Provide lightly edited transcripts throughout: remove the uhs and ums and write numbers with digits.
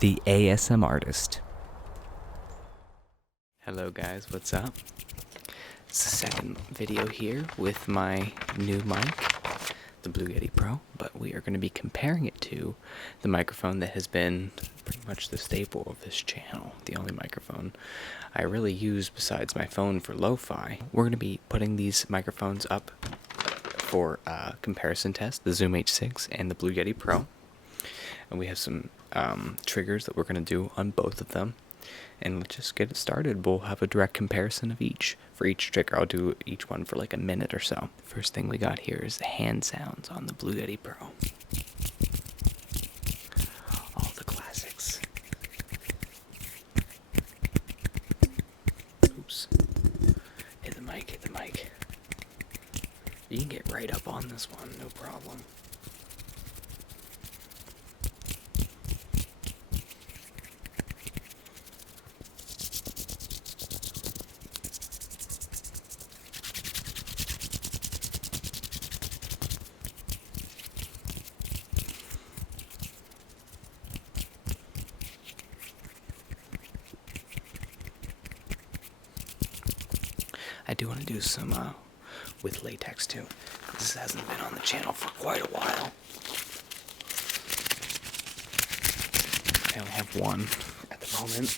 the ASM artist. Hello guys, what's up? It's the second video here with my new mic, the Blue Yeti Pro, but we are going to be comparing it to the microphone that has been pretty much the staple of this channel, the only microphone I really use besides my phone for lo-fi. We're going to be putting these microphones up for a comparison test, the Zoom H6 and the Blue Yeti Pro. And we have some triggers that we're going to do on both of them. And let's just get it started. We'll have a direct comparison of each. For each trigger, I'll do each one for like a minute or so. First thing we got here is the hand sounds on the Blue Yeti Pro. All the classics. Oops. Hit the mic, hit the mic. You can get right up on this one, no problem. I do want to do some with latex too. This hasn't been on the channel for quite a while. I only have one at the moment.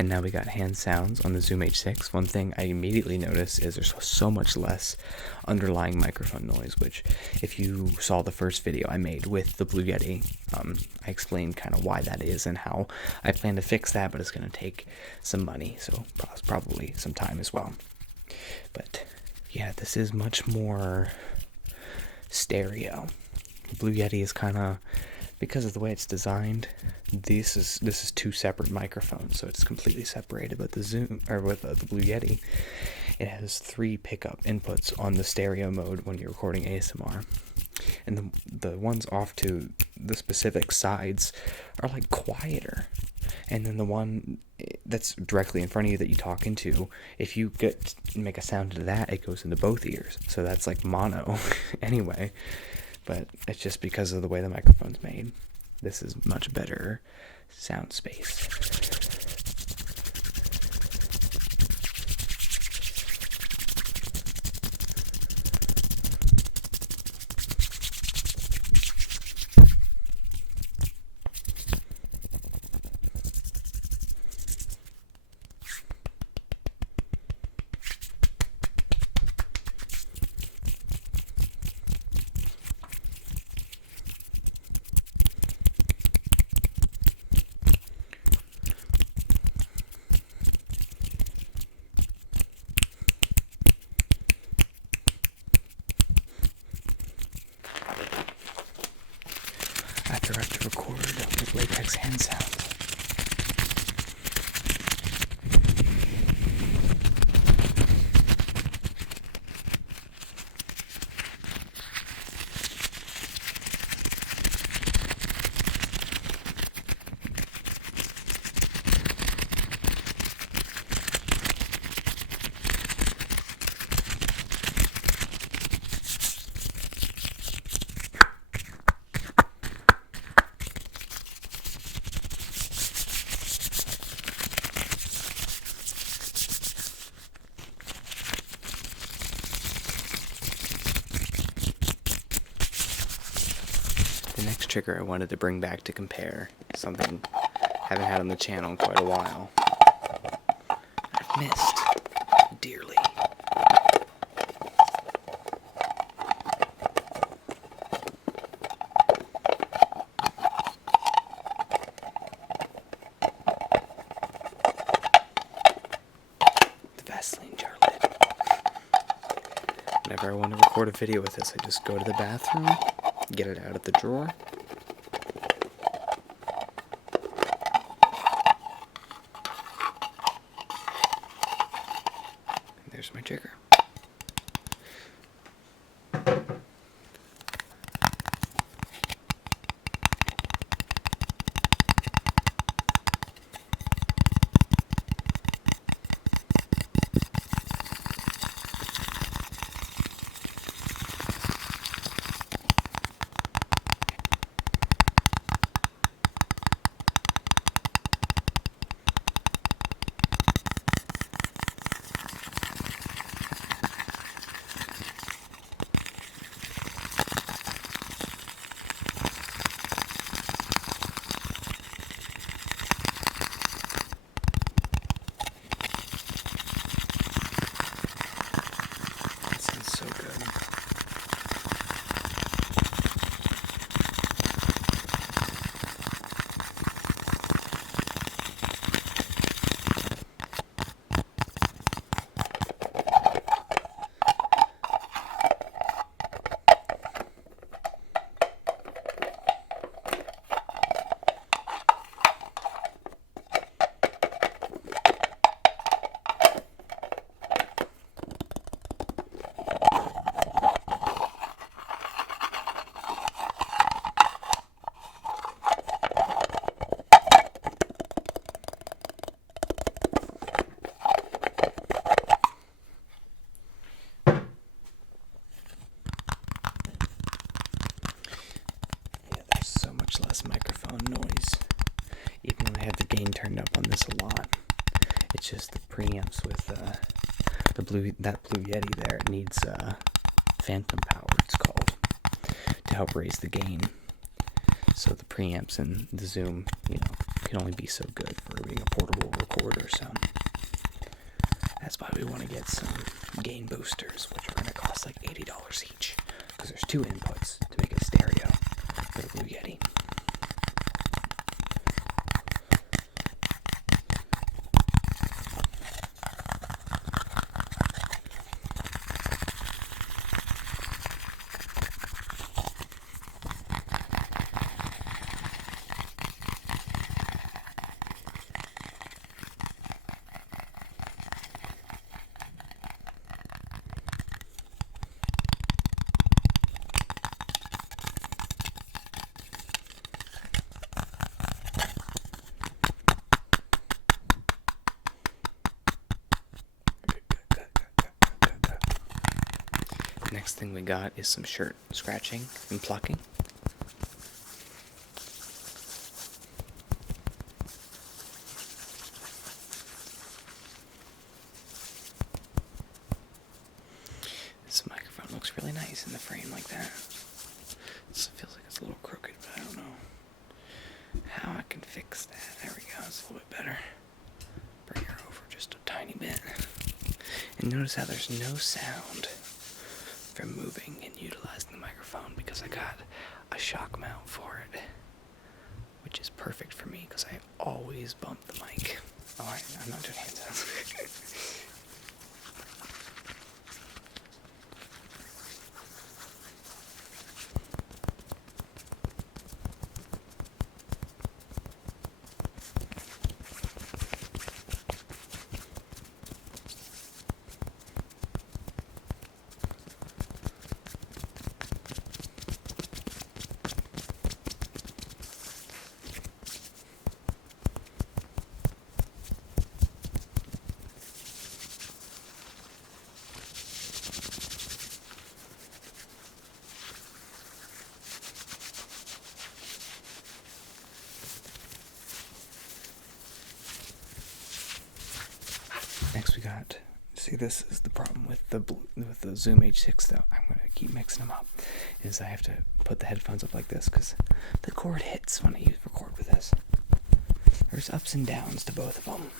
And now we got hand sounds on the Zoom H6. One thing I immediately noticed is there's so much less underlying microphone noise, which if you saw the first video I made with the Blue Yeti, I explained kind of why that is and how I plan to fix that, but it's going to take some money, so probably some time as well. But yeah, this is much more stereo. Blue Yeti is kind of, because of the way it's designed, this is two separate microphones, so it's completely separated. But the Zoom, or with the Blue Yeti, it has 3 pickup inputs on the stereo mode when you're recording ASMR, and the ones off to the specific sides are like quieter. And then the one that's directly in front of you that you talk into, if you make a sound into that, it goes into both ears. So that's like mono anyway. But it's just because of the way the microphone's made. This is much better sound space. After I have to record with latex hand sounds. The next trigger I wanted to bring back to compare, something I haven't had on the channel in quite a while. I've missed dearly. The Vaseline jar lid. Whenever I want to record a video with this, I just go to the bathroom, get it out of the drawer. And there's my trigger. So good. Microphone noise, even when I have the gain turned up on this a lot. It's just the preamps with that blue Yeti there. It needs phantom power, it's called, to help raise the gain. So the preamps and the Zoom, can only be so good for being a portable recorder. So that's why we want to get some gain boosters, which are going to cost like $80 each, because there's 2 inputs to make a stereo for the Blue Yeti. Next thing we got is some shirt scratching and plucking. This microphone looks really nice in the frame like that. It feels like it's a little crooked, but I don't know how I can fix that. There we go, it's a little bit better. Bring her over just a tiny bit. And notice how there's no sound from moving and utilizing the microphone because I got a shock mount for it, which is perfect for me because I always bump the mic. Alright, I'm not doing hand sounds. Next we got, see, this is the problem with the Zoom H6 though. I'm going to keep mixing them up. Is I have to put the headphones up like this because the cord hits when I record with this. There's ups and downs to both of them.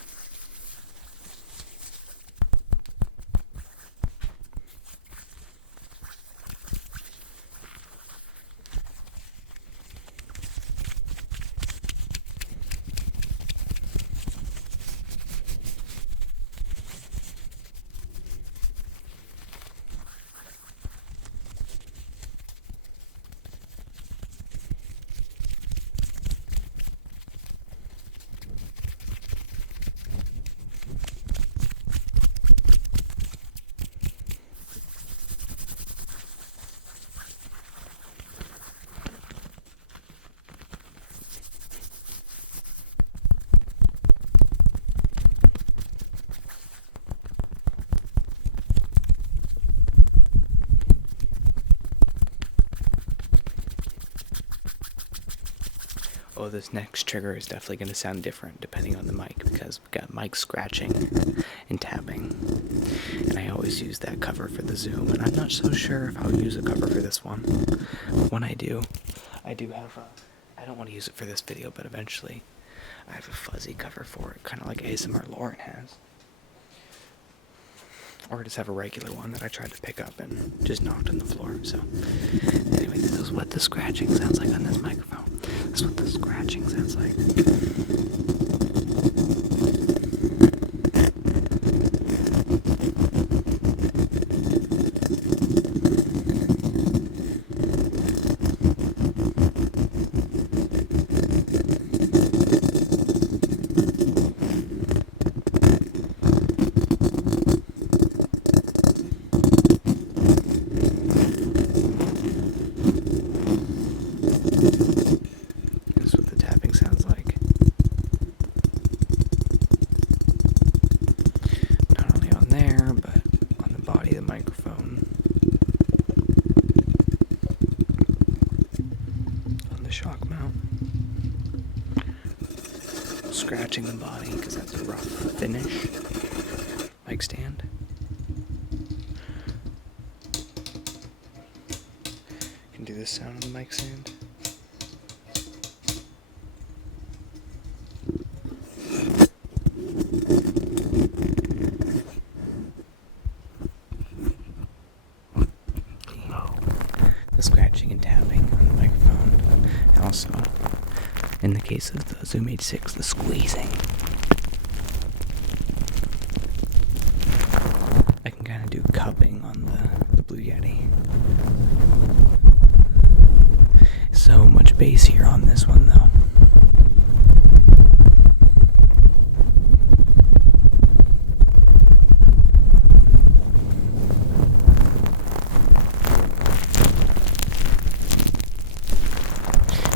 oh, this next trigger is definitely going to sound different depending on the mic, because we've got mic scratching and tapping. And I always use that cover for the Zoom, and I'm not so sure if I'll use a cover for this one. But when I do have I don't want to use it for this video, but eventually I have a fuzzy cover for it, kind of like ASMR Lauren has. Or just have a regular one that I tried to pick up and just knocked on the floor. So anyway, this is what the scratching sounds like on this microphone. This is what the scratching sounds like. That's what the tapping sounds like. Not only on there, but on the body of the microphone. On the shock mount. Scratching the body, because that's a rough finish. Mic stand. Can do this sound on the mic stand. The scratching and tapping on the microphone, and also, in the case of the Zoom H6, the squeezing. I can kind of do cupping on the Blue Yeti. So much bass here on this one, though.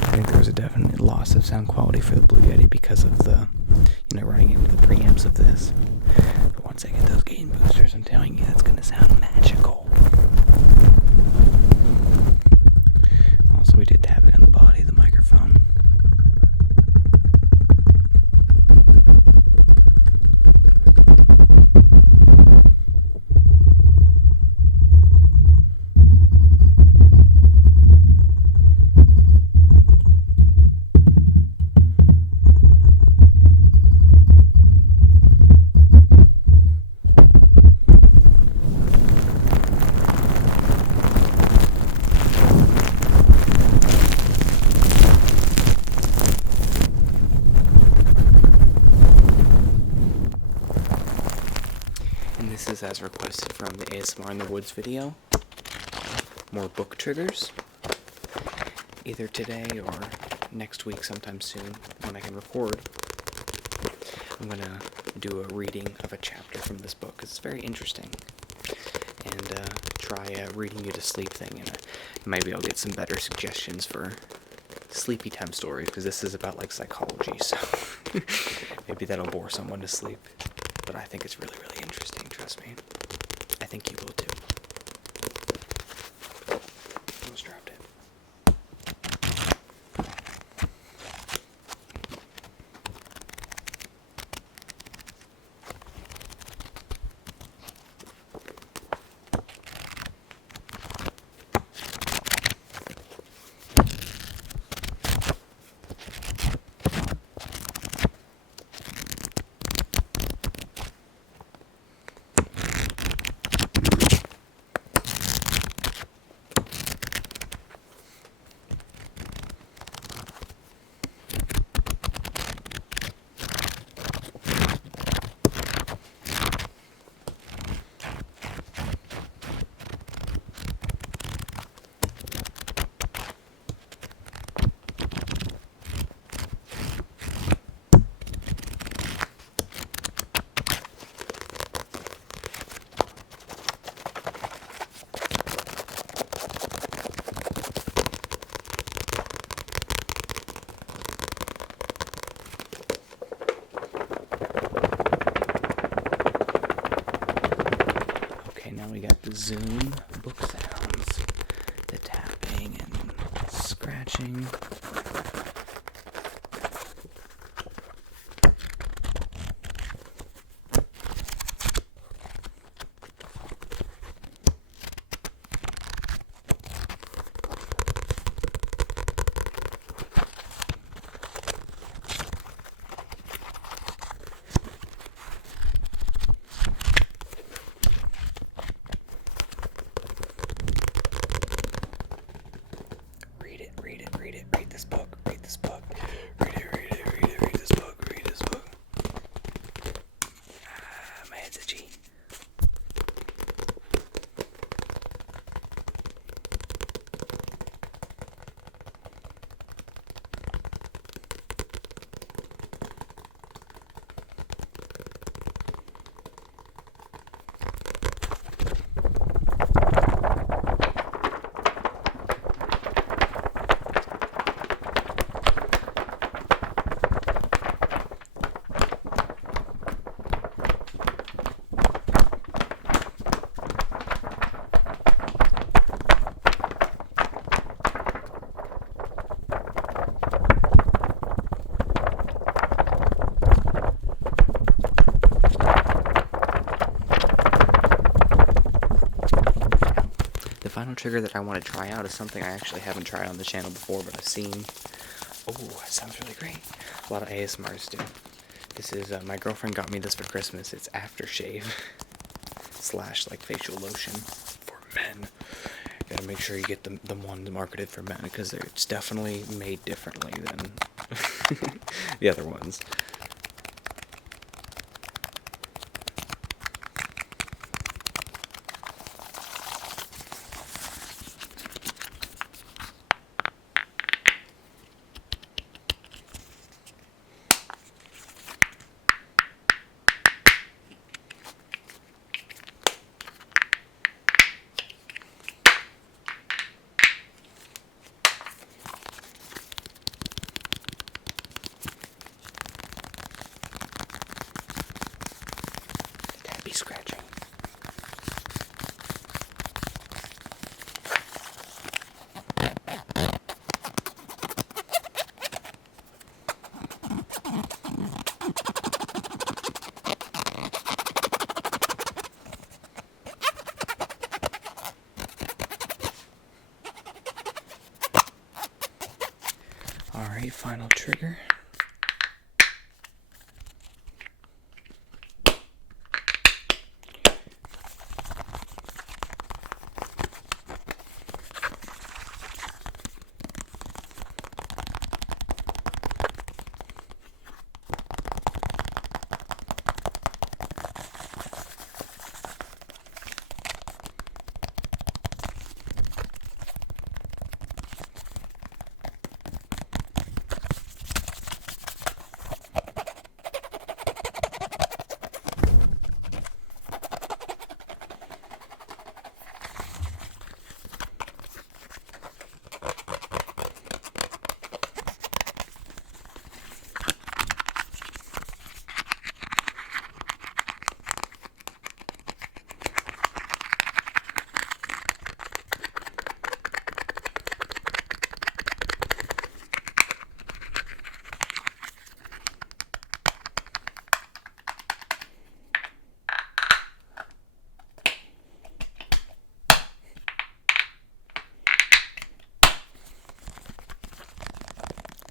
I think there was a definite loss of sound quality for the Blue Yeti because of the, running into the preamps of this. But once I get those gain boosters, I'm telling you, that's going to sound magical. Also, we did tapping on the body of the microphone. This is as requested from the ASMR in the Woods video. More book triggers. Either today or next week sometime soon when I can record. I'm going to do a reading of a chapter from this book because it's very interesting. And try a reading you to sleep thing. And maybe I'll get some better suggestions for sleepy time stories because this is about like psychology. So maybe that'll bore someone to sleep. But I think it's really, really interesting, trust me. I think you will too. Almost dropped it. The Zoom book sounds, the tapping and scratching. read it. Read this book. Read this book. Read it. Read it. Read it. Read this book. Read this book. My head's itchy. The final trigger that I want to try out is something I actually haven't tried on the channel before, but I've seen. Oh, that sounds really great. A lot of ASMRs do. This is, my girlfriend got me this for Christmas. It's Aftershave / like facial lotion for men. Gotta make sure you get the ones marketed for men, because it's definitely made differently than the other ones. Scratching. All right, final trigger.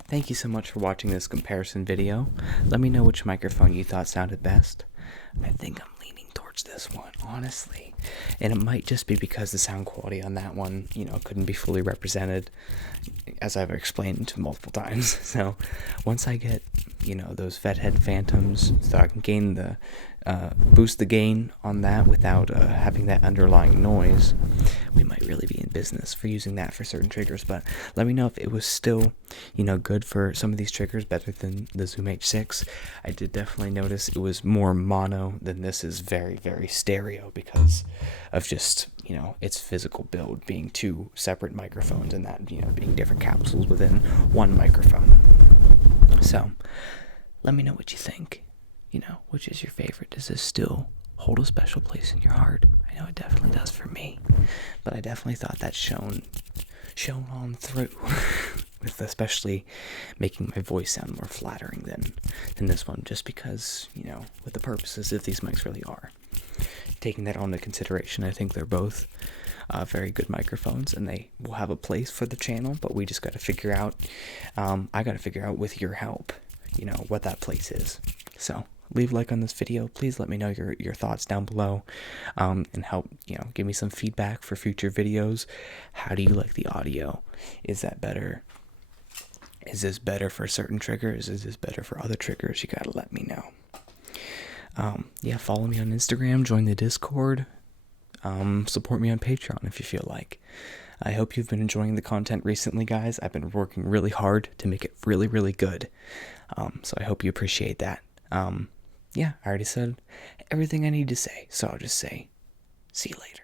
Thank you so much for watching this comparison video. Let me know which microphone you thought sounded best. I think I'm leaning towards this one, honestly. And it might just be because the sound quality on that one, couldn't be fully represented, as I've explained multiple times. So once I get, those vet head phantoms, so I can gain the, boost the gain on that without having that underlying noise, we might really be in business for using that for certain triggers. But let me know if it was still, good for some of these triggers, better than the Zoom H6. I did definitely notice it was more mono than this is very, very stereo, because of just, its physical build being two separate microphones, and that, being different capsules within one microphone. So let me know what you think. Which is your favorite? Does this still hold a special place in your heart? I know it definitely does for me, but I definitely thought that shone on through with especially making my voice sound more flattering than this one, just because, with the purposes of these mics really are. Taking that on into consideration, I think they're both very good microphones, and they will have a place for the channel, but we just got to figure out, I got to figure out with your help, what that place is. So leave a like on this video. Please let me know your thoughts down below, and help, give me some feedback for future videos. How do you like the audio? Is that better Is this better for certain triggers? Is this better for other triggers? You gotta let me know. Yeah, follow me on Instagram, join the Discord, support me on Patreon if you feel like. I hope you've been enjoying the content recently, guys. I've been working really hard to make it really, really good. So I hope you appreciate that. Yeah, I already said everything I need to say, so I'll just say, see you later.